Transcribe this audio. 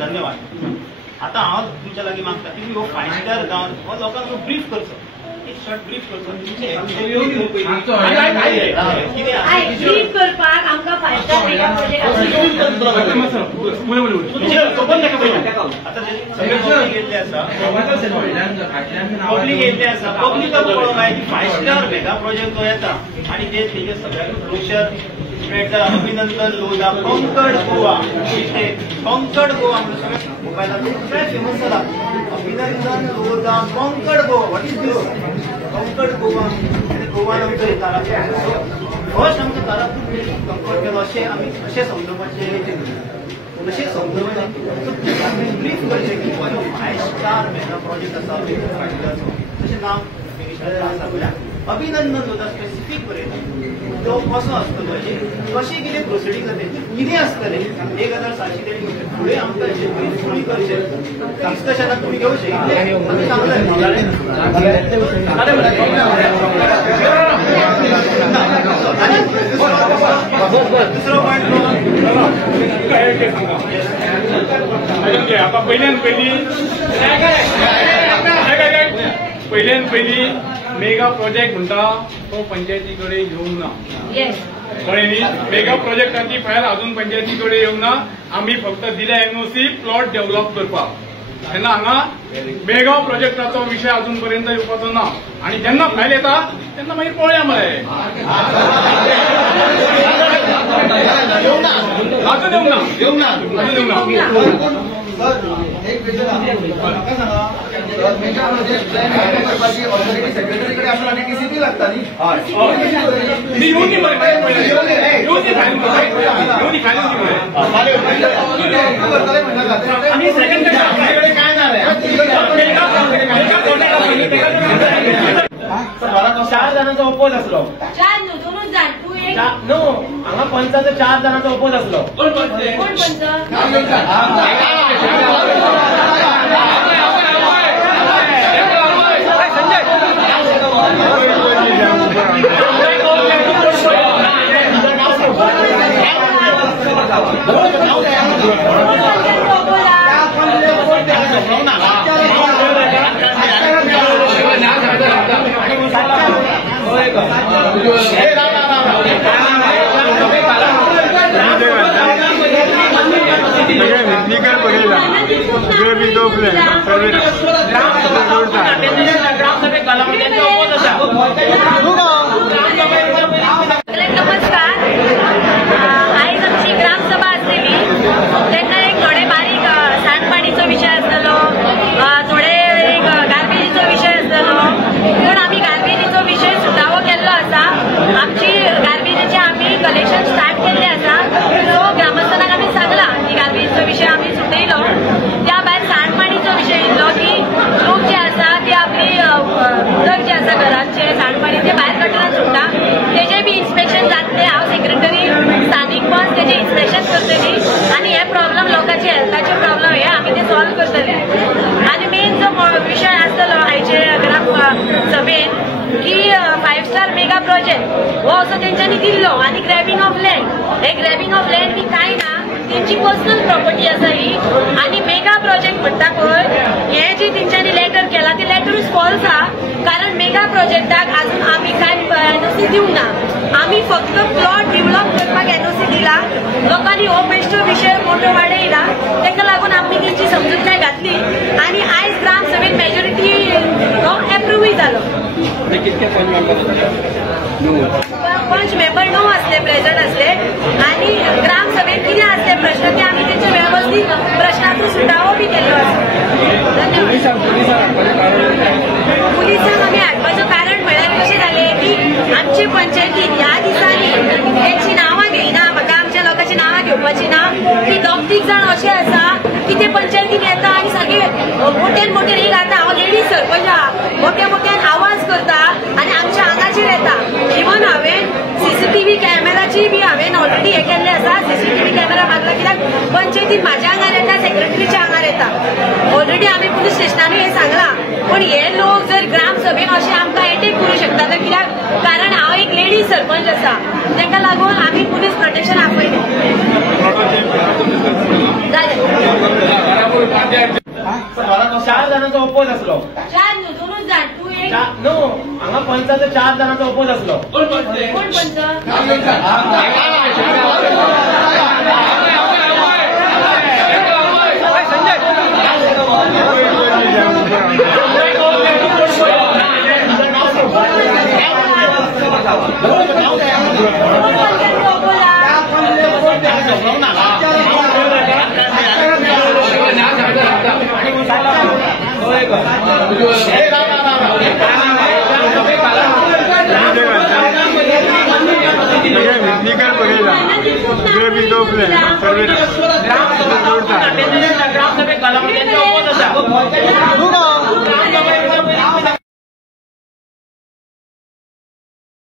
धन्यवाद. आता हांव तुमच्या लागीं मागता की हो 5 स्टार जावन हो लोकांक ब्रीफ करचो, एक शॉर्ट ब्रीफ करचो. ब्रीफ करपाक आमकां 5 स्टार मेगा प्रोजेक्ट पब्लीक येतले आसा पब्लिकाक कळोंक जाय की 5 स्टार मेगा प्रोजेक्ट जो येता आनी ते सगळ्यांक ब्रोशर अभिनंदन लोधा कोंकण गोवा कोंकण गोवा मोबायलाचो सगळ्यात फेमस जाला. अभिनंदन लोधा कोंकण गोवा. वॉट इज दिस कोंकण गोवा आनी गोवान आमचो तारापूर फर्स्ट आमचो तारापूर कंफर्ट केलो अशें आमी अशें समजोवपाचें अशें समजोवपाचें ब्रीफ करचें की 5 स्टार मेगा प्रोजेक्ट आसा तशें नांव आसा. अभिनंदन लोधा स्पेसिफीक बरयता तो कसो आसतलो कशी कितें प्रोसिडींग जातली कितें आसतलें 1700 फुडें आमकां फुडें करचें डिस्कशनाक तुमी घेवचें दुसरो पॉयंट आता पहिल्यान पयली मेगा प्रोजेक्ट म्हणटा तो पंचायती कडेन येवंक ना. कळ्ळें न्ही. मेगा प्रोजेक्टाची फायल अजून पंचायती कडेन येवंक ना. आमी फक्त दिल्या एनओसी प्लॉट डेव्हलप करपाक. तेन्ना हांगा मेगा प्रोजेक्टाचो विशय अजून पर्यंत येवपाचो ना. आनी जेन्ना फायल येता तेन्ना मागीर पळोवया मरे. अजून येवंक ना. एक विषय म्हाका सांगा मेगा प्रोजेक्ट प्लॅन करपाची ऑथॉरिटी सेक्रेटरीकडे आपल्याला आनी टीसीपी लागता न्ही. चार जाणांचो ओपोज आसलो. नो हांगा पंचाचो 4 जाणांचो ओपोज आसलो. कोण पंच? नमस्कार. आयज आमची ग्रामसभा आसलेली तेन्ना एक थोडे बारीक सांडपाणीचो विशय आसतलो, थोडे एक गार्बेजीचो विशय आसतलो. पूण आमी गार्बेजीचो विशय सुटावो केल्लो आसा. आमची गार्बेजीचे आमी कलेक्शन स्टार्ट केल्ले आसा. सो ग्रामस्थांक आमी सांगला की गार्बेजीचो विशय आमी सुटयलो. त्या भायर सांडपाणीचो विशय येयलो की लोक जे आसा ते आपली उदक जे आसा घरांचे सांडपाणी ते भायर गटरान सुट्टा. तेजे बी इन्स्पेक्शन जातले. हांव सेक्रेटरी स्थानीक पण तेजे इन्स्पेक्शन करतली आनी हे प्रॉब्लेम लोकांचे हेल्थाचे प्रॉब्लेम हे आमी ते सॉल्व करतले. आनी मेन जो विशय आसतलो आयचे ग्राम सभेन की 5 स्टार मेगा प्रोजेक्ट हो असो तेंच्यांनी दिल्लो आनी ग्रॅबिंग ऑफ लँड. हे ग्रॅबिंग ऑफ लँड बी कांय ना, तेंची पर्सनल प्रॉपर्टी आसा ही. आनी मेगा प्रोजेक्ट म्हणटा पळय हे जे तेंच्यांनी लेटर केला ते लेटरूच फॉल्स आहा. कारण मेगा प्रोजेक्टाक अजून आमी कांय एनओसी दिवंक ना. आमी फक्त प्लॉट डेव्हलप करपाक एनओसी दिला. लोकांनी हो बेश्टो विशय मोठो वाडयला. तेका लागून आमी तेंची समजूतकाय घातली आनी आयज ग्राम सभेत मेजॉरिटी हो एप्रूव्हय जालो. पंच मेंबर 9 असले प्रेझेंट असले आनी ग्राम सभेत कितें असले प्रश्न ते आमी तेंचे व्यवस्थीत प्रश्नाचो सुटावो बी केल्लो आसा. धन्यवाद. पुलिसांक आमी हाडपाचो कारण म्हळ्यार कशें जालें की आमचे पंचायतीन ह्या दिसांनी तेंची नांवां घेयना. म्हाका आमच्या लोकांची नांवां घेवपाची ना की 2-3 जाण अशे आसा की ते पंचायतीन येता आनी सगळे मोठ्यान मोठे एक आता हांव लेडीज सरपंच आहा मोठ्या मोठ्यान आवाज करता आनी आमच्या आंगाचेर येता. इवन हांवें सीसीटीव्ही कॅमेराची बी हांवें ऑलरेडी हे केल्ले आसा. सीसीटीव्ही कॅमेरा मागला कित्याक पंचायतीन म्हाज्या आंगार येता, सेक्रेटरीच्या आंगार येता. ऑलरेडी आमी पुलीस स्टेशनानूय हे सांगला. पण हे लोक जर ग्राम सभेन अशें आमकां एटेक करूं शकता तर कित्याक? कारण हांव एक लेडीज सरपंच आसा. ताका लागून आमी पुलीस प्रोटेक्शन आपयलें. जाणांचो ओपोज असलो. 4 न्हू 2च जाण तू एक नो हांगा पंचाचो 4 जाणांचो ओपोज असलो. कोण पंच ग्रामसभेत